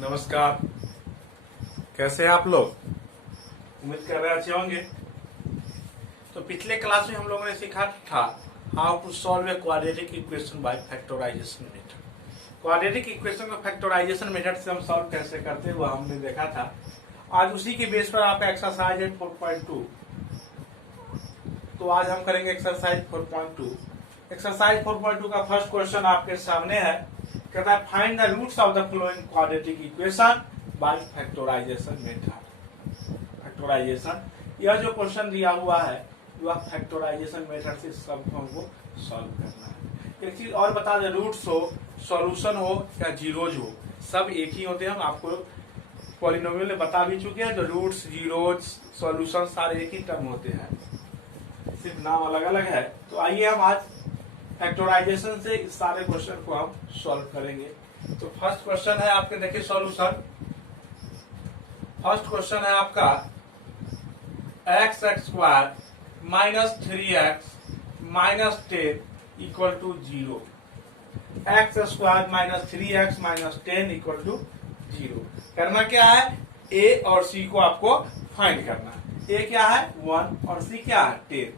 नमस्कार। कैसे हैं आप लोग? उम्मीद कर रहे अच्छे होंगे। तो पिछले क्लास में हम लोगों ने सीखा था how to solve a quadratic equation by factorisation method. Quadratic equation को फैक्टराइजेशन मेथड से हम सॉल्व कैसे करते हैं वो हमने देखा था। आज उसी के बेस पर आपका एक्सरसाइज है 4.2। तो आज हम करेंगे एक्सरसाइज 4.2। एक्सरसाइज 4.2 का फर्स्ट क्वेश्चन आपके सामने है। कहता है find the roots of the following quadratic equation by factorisation method. Factorisation, यह जो क्वेश्चन दिया हुआ है वह फैक्टराइजेशन मेथड से सब हमको सॉल्व करना है। एक चीज और बता दें, रूट्स हो, सॉल्यूशन हो या जीरोज हो, सब एक ही होते हैं। हम आपको पॉलिनोमियल में बता भी चुके हैं। जो रूट्स, जीरोज, सॉल्यूशन सारे एक ही टर्म होते हैं, सिर्फ नाम अलग अलग है। तो आइए हम आज फैक्टराइजेशन से इस सारे क्वेश्चन को हम सॉल्व करेंगे। तो फर्स्ट क्वेश्चन है आपके, देखिए सॉल्यूशन। फर्स्ट क्वेश्चन है आपका x square minus 3x minus 10 equal to 0। X square minus 3x minus 10 equal to 0। करना क्या है, ए और सी को आपको फाइंड करना है। ए क्या है 1 और सी क्या है 10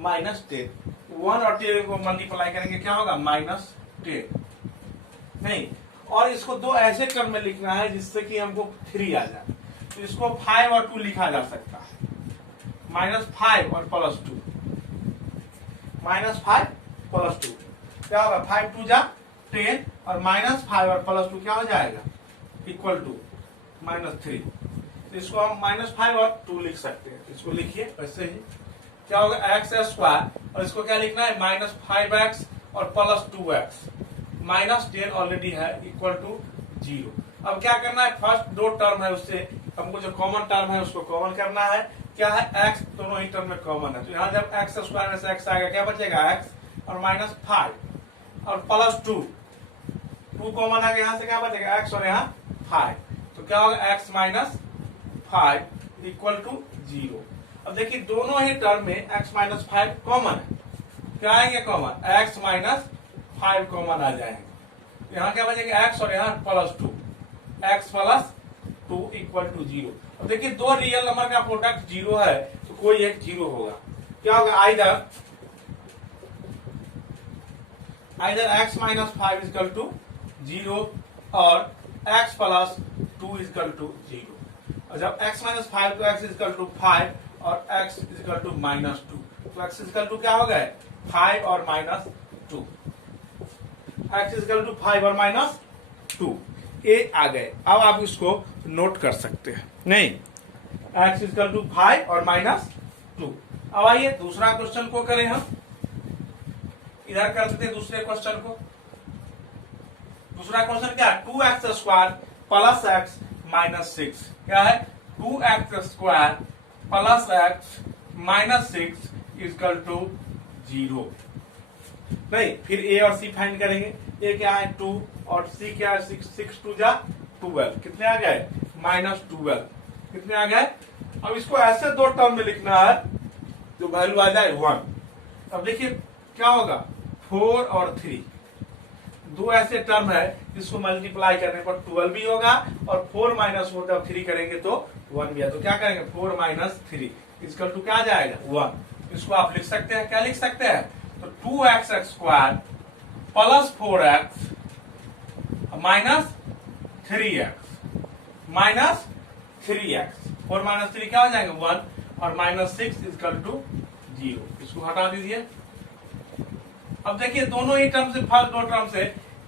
माइनस 10। 1 और 10 को मल्टीप्लाई करेंगे क्या होगा -10 नहीं। और इसको दो ऐसे क्रम में लिखना है जिससे कि हमको 3 आ जाए। तो इसको 5 और 2 लिखा जा सकता है। -5 और +2, -5 +2 क्या होगा 5 2 जा 10 और -5 और +2 क्या हो जाएगा इक्वल टू -3। तो इसको हम -5 और 2 लिख सकते हैं। इसको लिखिए वैसे ही क्या होगा एक्स स्क्वायर और इसको क्या लिखना है -5x और +2x -10 ऑलरेडी है इक्वल टू 0। अब क्या करना है, फर्स्ट दो टर्म है उससे हमको जो कॉमन टर्म है उसको कॉमन करना है। क्या है x, दोनों ही टर्म में कॉमन है। तो यहाँ जब एक्स स्क्वायर में से x आएगा क्या बचेगा x और -5 और +2 कॉमन आ गया। यहाँ से क्या बचेगा x और यहाँ 5। तो क्या होगा x -5 इक्वल टू 0। अब देखिए दोनों ही टर्म में x -5 कॉमन है। क्या आएंगे कॉमन, x -5 कॉमन आ जाएंगे। यहाँ क्या बचेगा x और यहाँ +2, x +2 इक्वल टू 0। अब देखिए दो रियल नंबर का प्रोडक्ट 0 है तो कोई एक 0 होगा। क्या होगा आइदर x -5 इक्वल टू 0 और x +2 इक्वल टू 0। और जब x -5 तो x इक्वल टू 5 और x इक्वल टू -2। तो x इक्वल टू क्या हो गए 5 और -2। x इक्वल टू 5 और -2 ए आ गए। अब आप इसको नोट कर सकते हैं नहीं, x इक्वल टू 5 और -2। अब आइए दूसरा क्वेश्चन को करें हम। इधर कर देते हैं दूसरे क्वेश्चन को। दूसरा क्वेश्चन क्या है 2x square plus x minus 6। क्या है 2x square plus x minus 6 equal to 0। नहीं, फिर ए और सी फाइंड करेंगे। ए क्या है 2 और सी क्या है 6 2 जा 12। कितने आ गए -12। कितने आ गए। अब इसको ऐसे दो टर्म में लिखना है जो वैल्यू आ जाए 1। अब देखिए क्या होगा 4 और 3, दो ऐसे टर्म है जिसको मल्टीप्लाई करने पर 12 भी होगा और 4 - 4 जब 3 करेंगे तो 1 भी है। तो क्या करेंगे 4 - 3 इक्वल टू क्या आ जाएगा 1। इसको आप लिख सकते हैं, क्या लिख सकते हैं, तो 2x square plus 4x minus 3x 4 - 3 क्या हो जाएगा 1 और -6 इक्वल टू 0। इसको हटा दीजिए। अब देखिए दोनों ही टर्म से, फर्स्ट दो टर्म से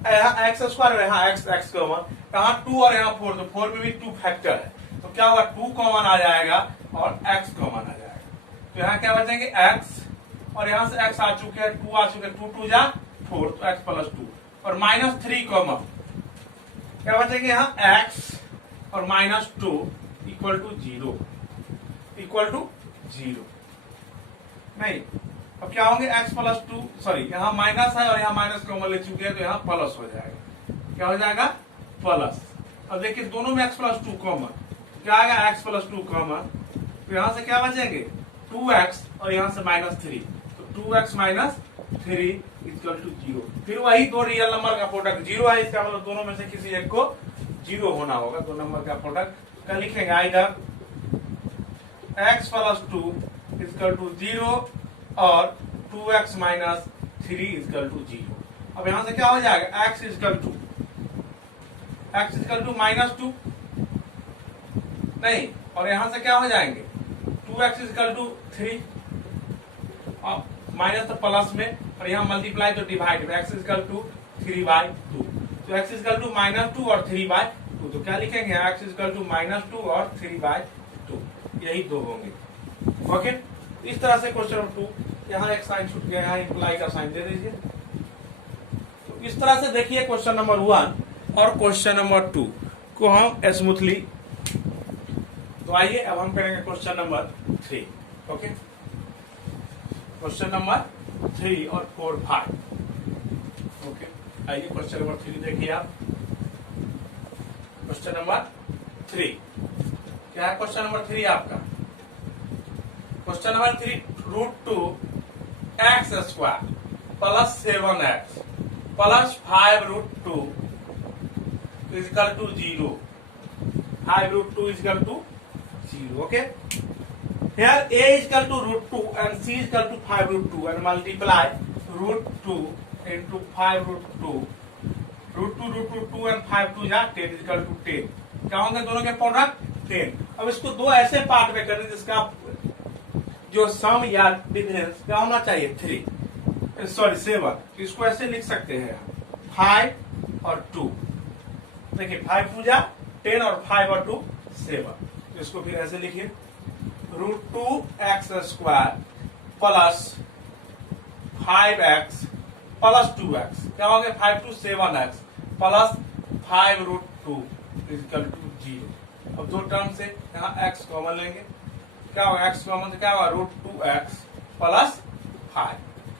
यहाँ एक्स स्क्वायर यहाँ x कॉमन, यहाँ 2 और यहाँ 4, तो 4 में भी 2 फैक्टर है। तो क्या होगा 2 कॉमन आ जाएगा और x कॉमन आ जाएगा। तो यहाँ क्या बचेंगे x और यहाँ से x आ चुके हैं 2 आ चुके हैं 2 2 जा 4 तो x +2 और -3 कॉमन क्या बचेंगे यहाँ x और -2 इक्वल टू 0 नहीं। अब क्या होंगे x +2, सॉरी यहाँ माइनस है और यहाँ माइनस कॉमन ले चुके हैं तो यहाँ प्लस हो जाएगा। क्या हो जाएगा प्लस। अब देखिए दोनों में x +2 कॉमन, क्या आएगा x +2 कॉमन। तो यहाँ से क्या बचेंगे 2x और यहाँ से -3, तो 2x - 3 इक्वल टू 0। फिर वही दो रियल नंबर का प्रोडक्ट 0 है, इसका मतलब दोनों में से किसी एक को जीरो होना होगा, दो नंबर का प्रोडक्ट। क्या लिखेंगे, either x plus 2 equal to 0 और 2x माइनस 3 इजकल टू 0। अब यहां से क्या हो जाएगा, x इजकल टू माइनस 2 नहीं, और यहां से क्या हो जाएंगे 2x इजकल टू 3, माइनस तो प्लस में और यहाँ मल्टीप्लाई तो डिवाइड में, x इजकल टू 3/2, तो x इजकल टू -2 और 3/2, तो क्या लिखेंगे x इजकल टू -2 और 3/2, यही दो होंगे। ओके, इस तरह से क्वेश्चन नंबर 2, यहाँ एक साइन छूट गया, यहाँ इम्प्लाई का साइन दे दीजिए। तो इस तरह से देखिए क्वेश्चन नंबर 1 और क्वेश्चन नंबर 2 को हम स्मूथली। तो आइए अब हम करेंगे question number 3। Okay, question number 3 और 4, 5। ओके, आइए क्वेश्चन नंबर 3 देखिए आप। क्वेश्चन नंबर 3 क्या है, क्वेश्चन नंबर 3 आपका question number 3, √2x² plus 7x plus 5√2 equal to 0, 5√2 equal to 0। Okay, here a equal to √2 and c equal to 5√2 and multiply √2 into 5√2, √2 and 5 2 जा 10 is equal to 10। क्या होंगे दोनों के प्रोडक्ट 10। अब इसको दो ऐसे पार्ट में करने जिसका जो सम या डिफरेंस क्या होना चाहिए 7। इसको ऐसे लिख सकते हैं 5 और 2, देखिए 5 2 जा 10 और 5 और 2 7। इसको फिर ऐसे लिखिए √2x² plus 5x plus 2x, क्या हो गया 5 2 7x प्लस 5√2 इजकल टू 0। अब दो टर्म से यहाँ x कॉमन लेंगे, क्या होगा x कॉमन से क्या होगा √2x प्लस 5।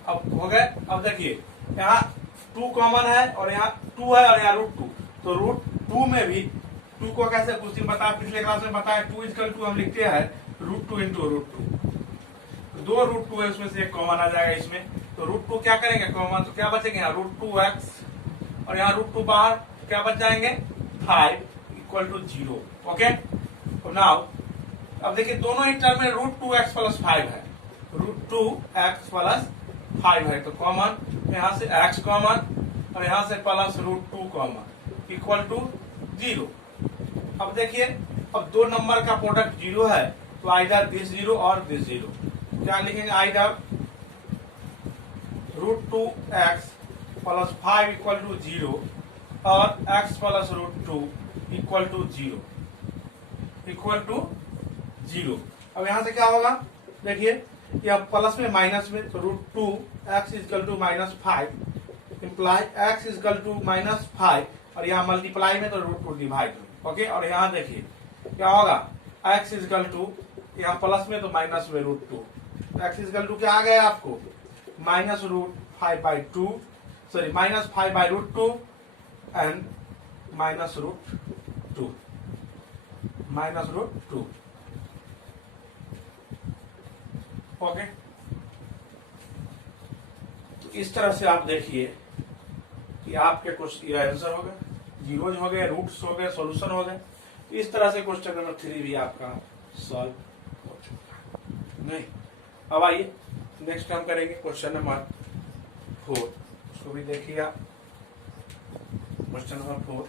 अब हो गए, अब देखिए यहाँ 2 कॉमन है और यहाँ 2 है और यहाँ √2, तो √2 में भी 2 को कैसे कुछ दिन बताया, पिछले क्लास में बताया 2 इजकल टू हम लिखते हैं √2 इंटू √2, दो √2 है उसमें से एक कॉमन आ जाएगा इसमें, तो √2 क्या करेंगे कॉमन, तो क्या बचेंगे यहाँ √2x और यहाँ √2 बाहर, क्या बच जाएंगे 5 इक्वल टू 0। ओके, तो नाउ अब देखिए दोनों ही टर्म में √2x प्लस 5 है, √2x प्लस 5 है, तो कॉमन यहाँ से x कॉमन और यहाँ से प्लस √2 कॉमन इक्वल टू 0। अब देखिए अब दो नंबर का प्रोडक्ट 0 है, तो आइदर दिस 0 और दिस 0, क्या लिखेंगे either √2x plus 5 equal to 0 और x plus √2 equal to 0 equal to 0। अब यहां से क्या होगा, देखिए यह प्लस में माइनस में, तो √2x equal to -5 imply x equal to -5 और यहाँ मल्टीप्लाई में तो √2 डिवाइड। ओके, और यहाँ देखिए क्या होगा x इजकल टू, यहाँ प्लस में तो माइनस में √2, x इजकल टू क्या आ गया आपको -√5/2, सॉरी -5/√2 एंड -√2 -√2। ओके, तो इस तरह से आप देखिए कि आपके कुछ आंसर हो गए, जीरोज हो गए, रूट्स हो गए, सॉल्यूशन हो गए। इस तरह से क्वेश्चन नंबर 3 भी आपका सॉल्व हो चुका है। नहीं, अब आइए नेक्स्ट हम करेंगे क्वेश्चन नंबर 4, उसको भी देखिए आप। क्वेश्चन नंबर 4,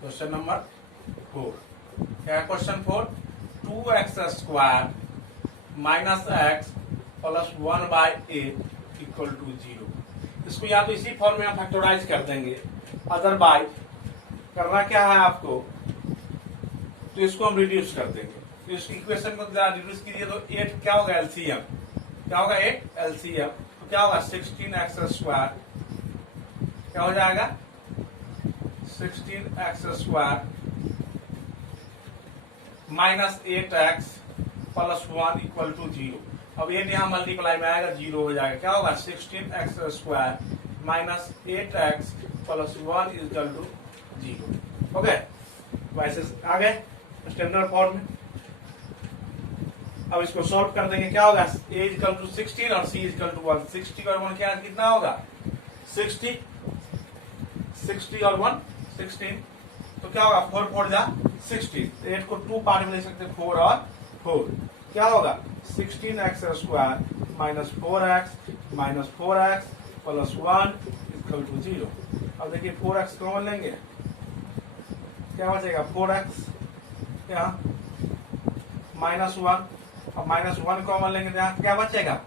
क्वेश्चन नंबर 4 क्या, question 4, 2x² minus x plus 1/8 equal to 0। इसको या तो इसी फॉर्म में आप फैक्टराइज कर देंगे, अदरवाइज करना क्या है आपको, तो इसको हम रिड्यूस कर देंगे। तो इस इक्वेशन को रिड्यूस कीजिए तो 8 क्या होगा एलसीएम, क्या होगा 8 एलसीएम, तो क्या होगा 16x² क्या हो जाएगा 16x² minus 8x plus 1 equal to 0। अब ये यहाँ मल्टीप्लाई में आएगा 0 हो जाएगा, क्या होगा 16x² minus 8x plus 1 equal to 0। Okay, वैसे आ गए स्टैंडर्ड फॉर्म में। अब इसको सॉल्व कर देंगे, क्या होगा, a इक्वल टू 16 और c इक्वल टू 1। 60 और 1 क्या कितना होगा, 60 और 1 16, तो क्या होगा 4 4 जा 16। 8 को 2 पार्ट में ले सकते हैं, 4 और 4, क्या होगा 16x² minus 4x plus 1 equal to 0। अब देखिए 4x कॉमन लेंगे, क्या बचेगा 4x, यहाँ माइनस 1, अब माइनस 1 कॉमन लेंगे तो यहाँ क्या बचेगा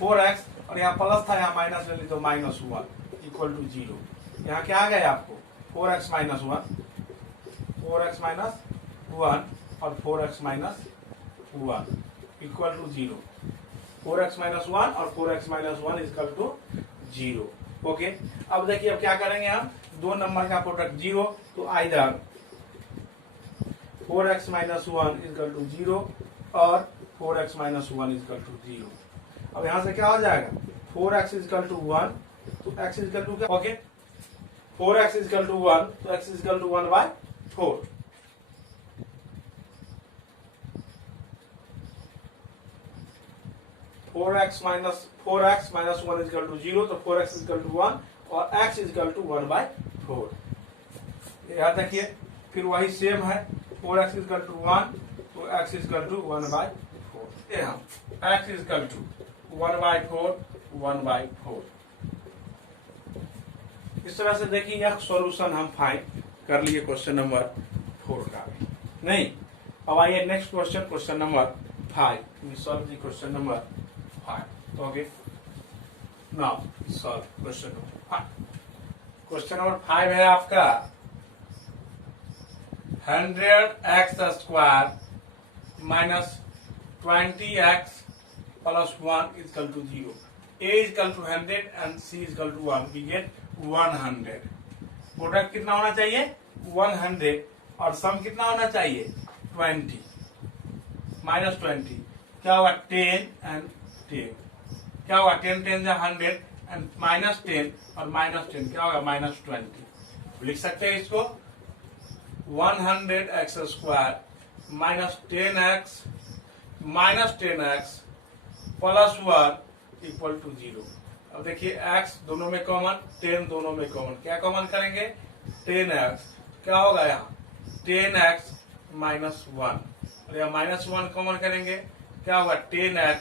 4x, और यहाँ प्लस था यहाँ माइनस ले ली तो माइनस 1 इक्वल टू 0। यहाँ क्या आ गया आपको 4x माइनस 1 और 4x minus 1 equal to 0। 4x minus 1 और 4x minus 1 equal to 0। Okay, अब देखिए अब क्या करेंगे हम, दो नंबर का प्रोडक्ट 0, तो either 4x minus 1 equal to 0 और 4x माइनस 1 इक्वल टू 0। अब यहां से क्या हो जाएगा 4x इक्वल टू 1, तो x इक्वल टू क्या, ओके 4x इक्वल टू 1, तो x equal to 1/4। x minus 1 equal to 0, तो 4x इक्वल टू 1 और x इक्वल टू 1/4। याद रखिए, फिर वही सेम है, 4x इक्वल टू 1, तो x equal to 1/4। x equal to 1/4। इस तरह से देखिए यह सॉल्यूशन हम फाइंड कर लिए क्वेश्चन नंबर 4 का। नहीं, अब आइए next question, question number 5। We solve the question number 5। Okay, now solve question number 5। Question number 5 है आपका 100x² minus 20x plus 1 equal to 0। a equal to 100 and c equal to 1, we get 100। Product कितना होना चाहिए 100 और सम कितना होना चाहिए 20 minus 20, क्या होगा 10 एंड 10, क्या होगा 10 10 जा 100 एंड माइनस 10 और माइनस 10 क्या होगा माइनस 20। लिख सकते हैं इसको 100x² minus 10x plus 1 equal to 0। अब देखिए x दोनों में कॉमन, 10 दोनों में कॉमन, क्या कॉमन करेंगे 10x, क्या होगा यहाँ 10x माइनस 1, और यहाँ माइनस 1 कॉमन करेंगे, क्या होगा 10x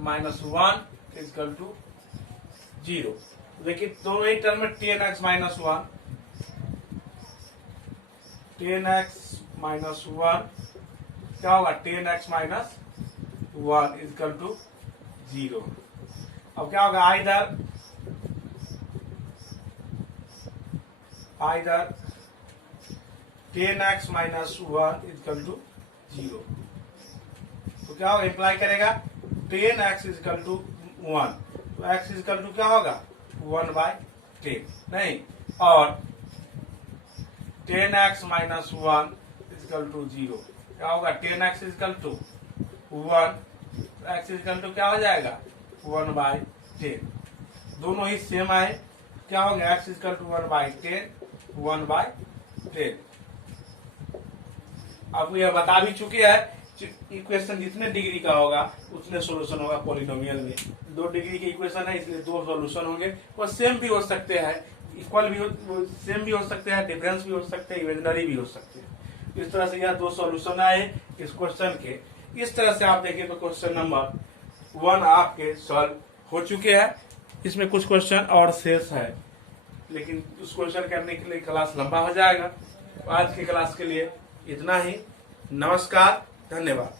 माइनस 1 इक्वल टू 0। देखिए दोनों ही टर्म में 10x माइनस 1, 10x माइनस 1 क्या होगा 10x माइनस 1 इक्वल टू 0। अब क्या होगा either 10x minus 1 equal to 0, तो क्या होगा इंप्लाई करेगा 10x इक्वल टू 1, तो x इक्वल टू क्या होगा 1/10, नहीं, और 10x माइनस 1 इक्वल टू 0, क्या होगा 10x equal to 1, x equal to क्या हो जाएगा 1/10। दोनों ही सेम आए, क्या हो गया x इक्वल टू 1/10। आपको यह बता भी चुके हैं इक्वेशन जितने डिग्री का होगा उतने सॉल्यूशन होगा पॉलिनोमियल में। 2 डिग्री की इक्वेशन है इसलिए 2 सॉल्यूशन होंगे, और सेम भी हो सकते हैं, इक्वल भी सेम भी हो सकते हैं, डिफरेंस भी हो सकते हैं, इमेजिनरी भी हो सकते हैं। इस तरह से यह 2 सॉल्यूशन आए इस क्वेश्चन के। इस तरह से आप देखिए तो क्वेश्चन नंबर 1 आपके सॉल्व हो चुके हैं। इसमें कुछ क्वेश्चन और शेष है, लेकिन उस क्वेश्चन करने के लिए क्लास लंबा हो जाएगा। तो आज की क्लास के लिए इतना ही। नमस्कार, धन्यवाद।